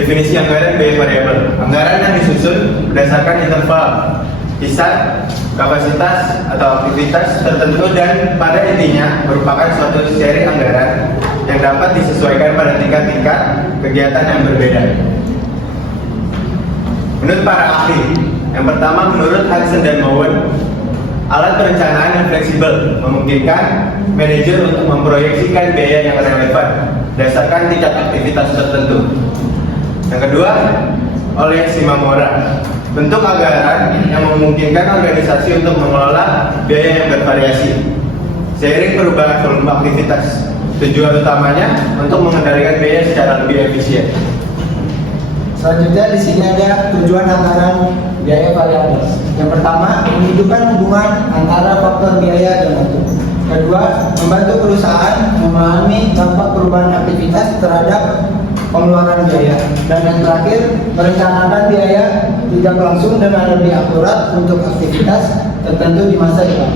Definisi anggaran biaya variabel. Anggaran yang disusun berdasarkan interval, kisar, kapasitas atau aktivitas tertentu dan pada intinya merupakan suatu seri anggaran yang dapat disesuaikan pada tingkat-tingkat kegiatan yang berbeda. Menurut para ahli, yang pertama menurut Hudson dan Mowen, alat perencanaan yang fleksibel memungkinkan manajer untuk memproyeksikan biaya yang relevan berdasarkan tingkat aktivitas tertentu. Yang kedua, oleh Shimamura, bentuk anggaran yang memungkinkan organisasi untuk mengelola biaya yang bervariasi seiring perubahan volume aktivitas. Tujuan utamanya untuk mengendalikan biaya secara lebih efisien. Selanjutnya di sini ada tujuan anggaran biaya variabel. Yang pertama, menunjukkan hubungan antara faktor biaya dan waktu. Kedua, membantu perusahaan memahami dampak perubahan aktivitas terhadap pengeluaran biaya. Dan yang terakhir, merencanakan biaya tidak langsung dengan lebih akurat untuk aktivitas tertentu di masa depan.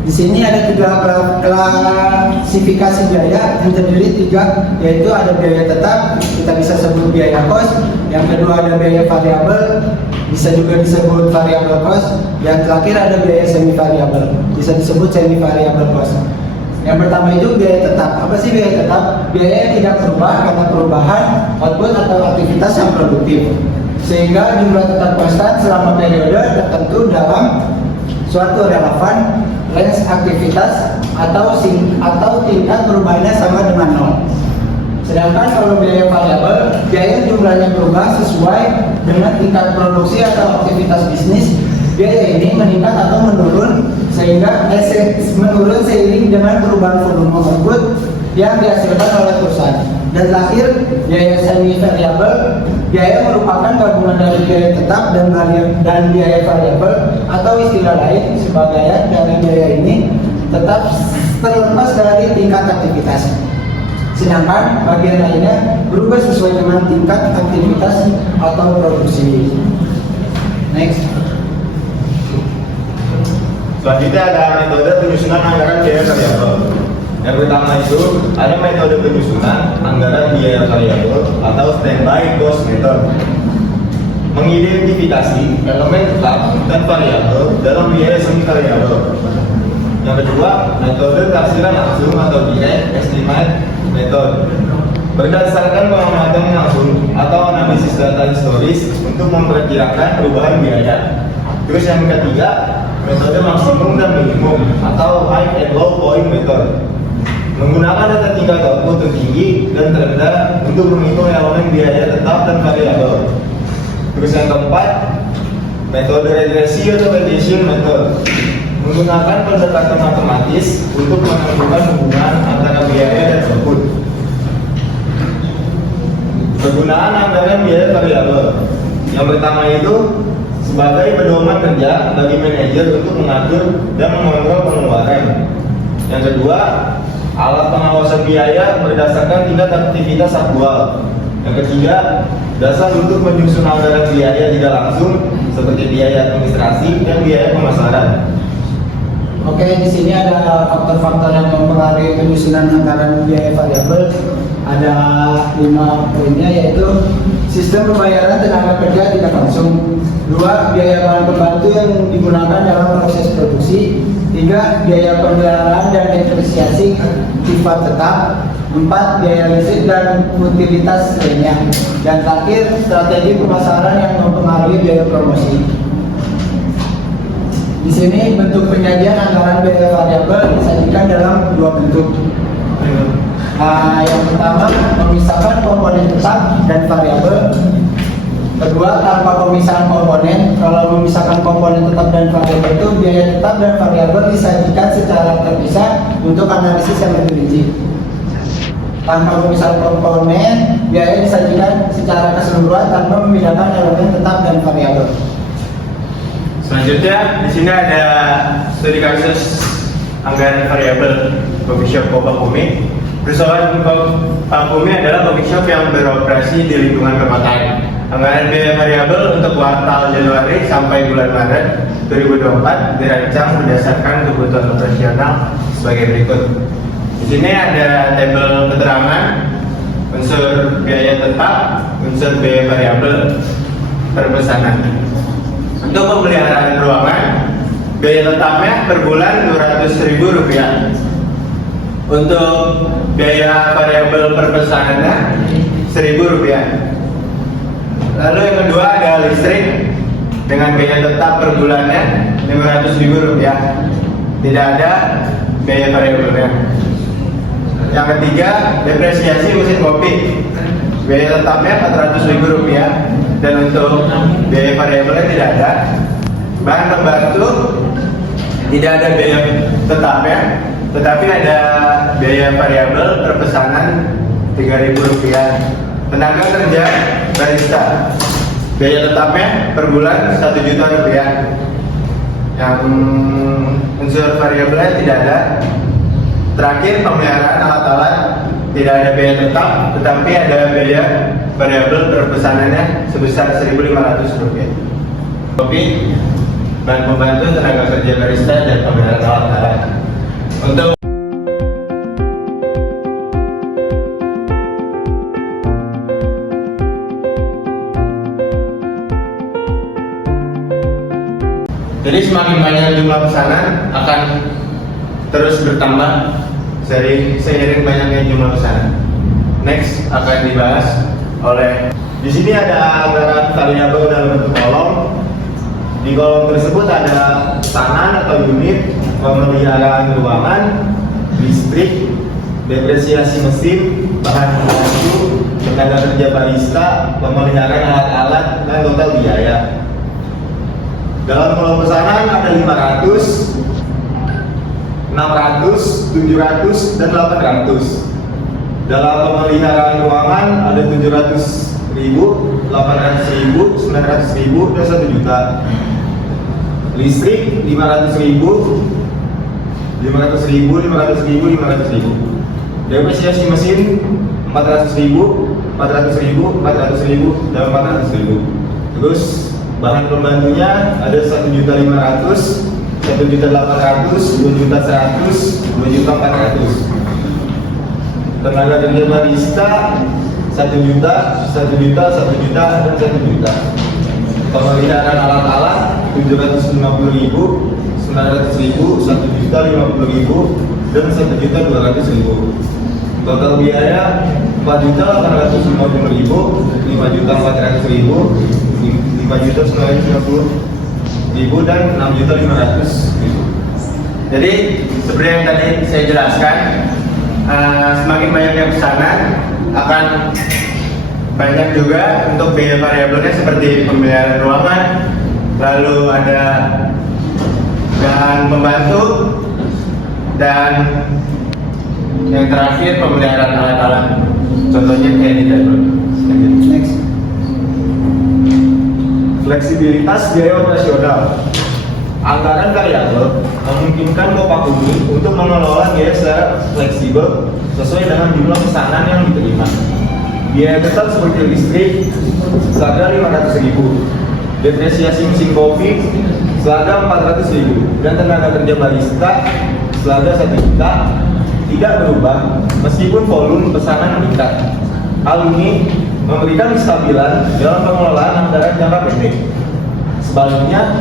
Di sini ada tiga klasifikasi biaya yang terdiri tiga, yaitu ada biaya tetap, kita bisa sebut biaya kos. Yang kedua ada biaya variabel, bisa juga disebut variable cost. Yang terakhir ada biaya semi variabel, bisa disebut semi variable cost. Yang pertama itu biaya tetap. Apa sih biaya tetap? Biaya yang tidak berubah karena perubahan output atau aktivitas yang produktif, sehingga jumlah tetap konstan selama periode tertentu dalam suatu relevan range aktivitas atau tingkat perubahannya sama dengan nol. Sedangkan kalau biaya variabel, biaya jumlahnya berubah sesuai dengan tingkat produksi atau aktivitas bisnis. Biaya ini meningkat atau menurun menurun seiring dengan perubahan volume output yang dihasilkan oleh perusahaan. Dan terakhir, biaya semi variabel, biaya merupakan gabungan dari biaya tetap dan biaya variabel, atau istilah lain sebagian dari biaya ini tetap terlepas dari tingkat aktivitas. Sedangkan bagian lainnya berubah sesuai dengan tingkat aktivitas atau produksi. Next. Selanjutnya ada metode penyusunan anggaran biaya variabel. Yang pertama itu ada metode penyusunan anggaran biaya variabel atau standby cost method. Mengidentifikasi elemen tetap dan variabel dalam biaya semi variabel. Yang kedua, metode taksiran langsung atau direct estimate method. Berdasarkan pengamatan langsung atau analisis data historis untuk memperkirakan perubahan biaya. Terus yang ketiga, metode maksimum dan minimum atau high and low point method. Menggunakan data tingkat output tertinggi dan terendah untuk menghitung elemen biaya tetap dan variabel. Terus yang keempat, metode regresi atau regression method. Menggunakan pendekatan matematis untuk menentukan hubungan antara biaya dan output. Penggunaan anggaran biaya variabel. Yang pertama itu sebagai pedoman kerja bagi manajer untuk mengatur dan mengontrol pengeluaran. Yang kedua, alat pengawasan biaya berdasarkan tingkat aktivitas aktual. Yang ketiga, dasar untuk menyusun anggaran biaya tidak langsung seperti biaya administrasi dan biaya pemasaran. Oke, di sini ada faktor-faktor yang mempengaruhi penyusunan anggaran biaya variabel. Ada 5 poinnya, yaitu sistem pembayaran tenaga kerja tidak langsung. 2, biaya bahan pembantu yang digunakan dalam proses produksi. 3, biaya pemeliharaan dan depresiasi sifat tetap. 4, biaya listrik dan utilitas lainnya. Dan terakhir, strategi pemasaran yang mempengaruhi biaya promosi. Di sini bentuk penyajian anggaran biaya variabel disajikan dalam 2 bentuk. Yang pertama, memisahkan komponen tetap dan variabel. Kedua, tanpa pemisahan komponen. Kalau memisahkan komponen tetap dan variabel itu, biaya tetap dan variabel disajikan secara terpisah untuk analisis yang lebih rinci. Tanpa pemisahan komponen, biaya disajikan secara keseluruhan tanpa membedakan elemen tetap dan variabel. Selanjutnya, di sini ada studi kasus anggaran variabel coffee shop Kopakumi. Perusahaan Kopakumi adalah coffee shop yang beroperasi di lingkungan perkotaan. Anggaran biaya variabel untuk kuartal Januari sampai bulan Maret 2024 dirancang berdasarkan kebutuhan operasional sebagai berikut. Di sini ada tabel keterangan unsur biaya tetap, unsur biaya variabel perpesanan. Untuk pemeliharaan ruangan, biaya tetapnya per bulan Rp200.000. Untuk biaya variabel perpesanannya Rp1.000. Lalu yang kedua ada listrik dengan biaya tetap per bulannya Rp500.000. Tidak ada biaya variabelnya. Yang ketiga, depresiasi mesin kopi. Biaya tetapnya Rp400.000 dan untuk biaya variabelnya tidak ada. Bahan pembantu tidak ada biaya tetapnya, tetapi ada biaya variabel perpesanan Rp3.000. Tenaga kerja barista, biaya tetapnya per bulan Rp1.000.000. Yang unsur variabelnya tidak ada. Terakhir, pemeliharaan alat-alat tidak ada biaya tetap, tetapi ada biaya variabel perpesanannya sebesar Rp1.500. Kopi, bahan pembantu, tenaga kerja barista, dan pemeliharaan alat-alat. Untuk jadi semakin banyak jumlah pesanan akan terus bertambah seiring banyaknya jumlah pesanan. Next akan dibahas oleh, di sini ada anggaran variabel dalam bentuk kolom. Di kolom tersebut ada pesanan atau unit, pemeliharaan ruangan, listrik, depresiasi mesin, bahan pembantu, tenaga kerja barista, pemeliharaan alat-alat, dan total biaya. Dalam kolom pesanan ada 500, 600, 700, dan 800. Dalam pemeliharaan ruangan ada 700.000, 800.000, 900.000, dan 1 juta. Listrik 500.000, 500.000, 500.000, 500.000. Depresiasi mesin 400.000, 400.000, 400.000, dan 400.000. Terus bahan pembantunya ada 1.500.000, 1.800.000, 2.100.000, 2.400.000. Tenaga kerja barista 1 juta, 1 juta, 1 juta, dan 1 juta. Pemeliharaan alat-alat 750.000, 900.000, 1.050.000, dan 1.200.000. Total biaya 4.850.000, 5.400.000, 5.950.000, dan 6.500.000. Jadi seperti yang tadi saya jelaskan, semakin banyaknya pesanan akan banyak juga untuk biaya variabelnya seperti pemeliharaan ruangan, lalu ada bahan pembantu, dan yang terakhir pemeliharaan alat-alat. Contohnya kayak di table. Next. Fleksibilitas biaya operasional. Anggaran variabel memungkinkan Kopakumi untuk mengelola biaya secara fleksibel sesuai dengan jumlah pesanan yang diterima. Biaya tetap seperti listrik selada 500.000, depresiasi mesin kopi selada 400.000, dan tenaga kerja barista selada 1 juta tidak berubah meskipun volume pesanan meningkat. Hal ini memberikan kestabilan dalam pengelolaan anggaran jangka pendek. Sebaliknya,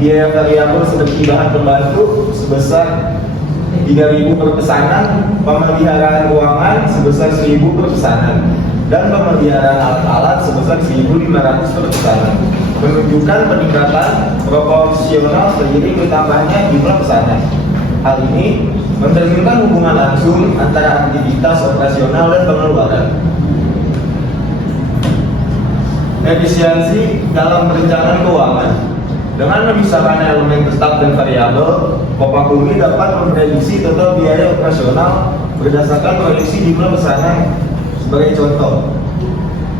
biaya variabel seperti bahan pembantu sebesar 3.000 per pesanan, pemeliharaan ruangan sebesar 1.000 per pesanan, dan pemeliharaan alat-alat sebesar 1.500 per pesanan, menunjukkan peningkatan proporsional seiring bertambahnya jumlah pesanan. Hal ini mencerminkan hubungan langsung antara aktivitas operasional dan pengeluaran. Efisiensi dalam perencanaan keuangan. Dengan memisahkan elemen tetap dan variabel, Kopakumi dapat memprediksi total biaya operasional berdasarkan proyeksi jumlah pesanan. Sebagai contoh,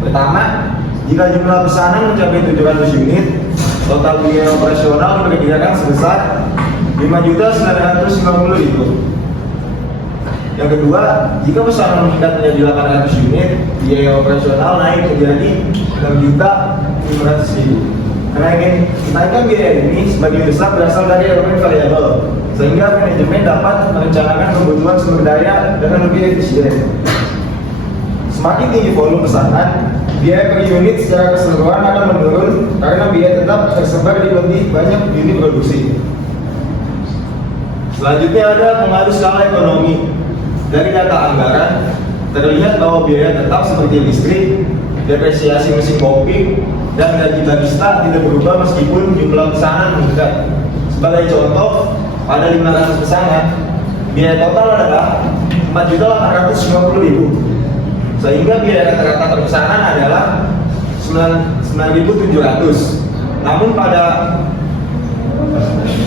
pertama, jika jumlah pesanan mencapai 700 unit, total biaya operasional diperkirakan sebesar 5.950.000. Yang kedua, jika pesanan meningkat menjadi 800 unit, biaya operasional naik menjadi 6.500.000. Kenaikan biaya ini sebagian besar berasal dari elemen variabel, sehingga manajemen dapat merencanakan kebutuhan sumber daya dengan lebih efisien. Semakin tinggi volume pesanan, biaya per unit secara keseluruhan akan menurun karena biaya tetap tersebar di lebih banyak unit produksi. Selanjutnya ada pengaruh skala ekonomi. Dari data anggaran, terlihat bahwa biaya tetap seperti listrik, depresiasi mesin kopi, dan gaji barista tidak berubah meskipun jumlah pesanan meningkat. Sebagai contoh, pada 500 pesanan, biaya total adalah 4.850.000. Sehingga biaya rata-rata per pesanan adalah 9.700. Namun pada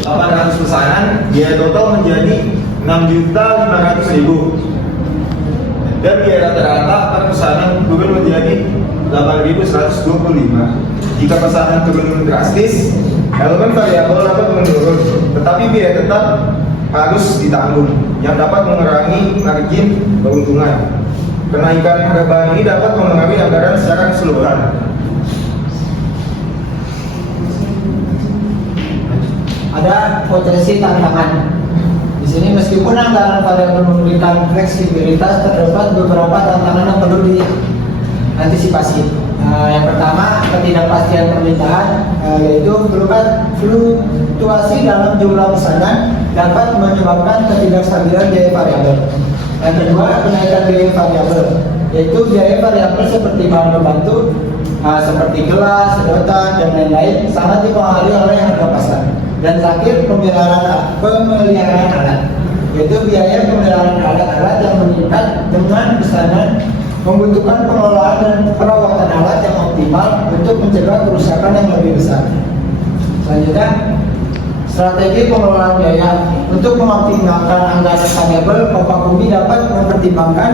800 pesanan, biaya total menjadi 6.500.000. Dan biaya rata-rata per pesanan turun menjadi 8.125. Jika pesanan turun drastis, elemen variabel dapat menurun, tetapi biaya tetap harus ditanggung, yang dapat mengurangi margin keuntungan. Kenaikan harga bahan ini dapat mengaruhi anggaran secara keseluruhan. Ada potensi tantangan. Di sini meskipun anggaran variabel memberikan fleksibilitas, terdapat beberapa tantangan yang perlu diantisipasi. Yang pertama, ketidakpastian permintaan, yaitu fluktuasi dalam jumlah pesanan dapat menyebabkan ketidakstabilan biaya variabel. Yang kedua, kenaikan biaya variabel, yaitu biaya variabel seperti bahan pembantu, seperti gelas, sedotan, dan lain-lain sangat dipengaruhi oleh harga pasar. Dan terakhir, pemeliharaan alat, yaitu biaya pemeliharaan alat-alat yang meningkat dengan pesanan membutuhkan pengelolaan dan perawatan alat yang optimal untuk mencegah kerusakan yang lebih besar. Selanjutnya, strategi pengelolaan biaya. Untuk mengoptimalkan anggaran variabel, Bapak Bumi dapat mempertimbangkan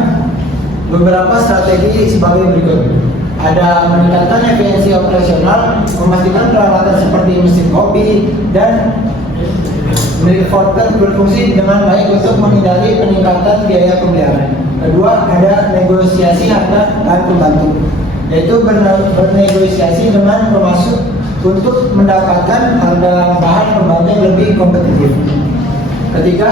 beberapa strategi sebagai berikut. Ada meningkatkan efisiensi operasional, memastikan peralatan seperti mesin kopi dan milk berfungsi dengan baik untuk menghindari peningkatan biaya pemeliharaan. Kedua, ada negosiasi harga bahan pembantu, yaitu bernegosiasi dengan pemasok untuk mendapatkan harga bahan pembantu yang lebih kompetitif. Ketiga,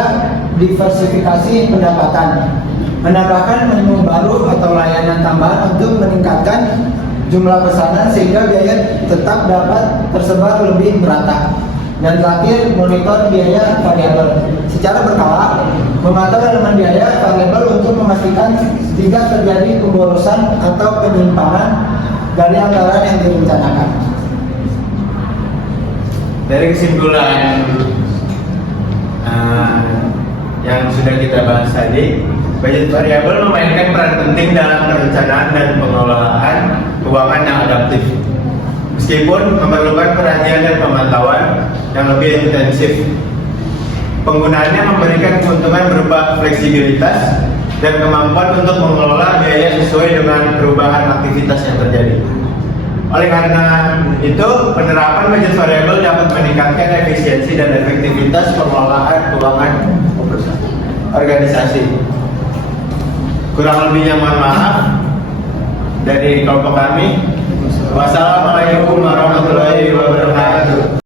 diversifikasi pendapatan, menambahkan menu baru atau layanan tambahan untuk meningkatkan jumlah pesanan sehingga biaya tetap dapat tersebar lebih merata. Dan terakhir, monitor biaya variabel secara berkala, memantau elemen biaya variabel untuk memastikan tidak terjadi pemborosan atau penyimpangan dari anggaran yang direncanakan. Dari kesimpulan yang sudah kita bahas tadi, budget variabel memainkan peran penting dalam perencanaan dan pengelolaan keuangan yang adaptif. Meskipun memerlukan perhatian dan pemantauan yang lebih intensif, penggunaannya memberikan keuntungan berupa fleksibilitas dan kemampuan untuk mengelola biaya sesuai dengan perubahan aktivitas yang terjadi. Oleh karena itu, penerapan budget variabel dapat meningkatkan efisiensi dan efektivitas pengelolaan keuangan organisasi. Kurang lebihnya mohon maaf dari kelompok kami. Wassalamualaikum warahmatullahi wabarakatuh.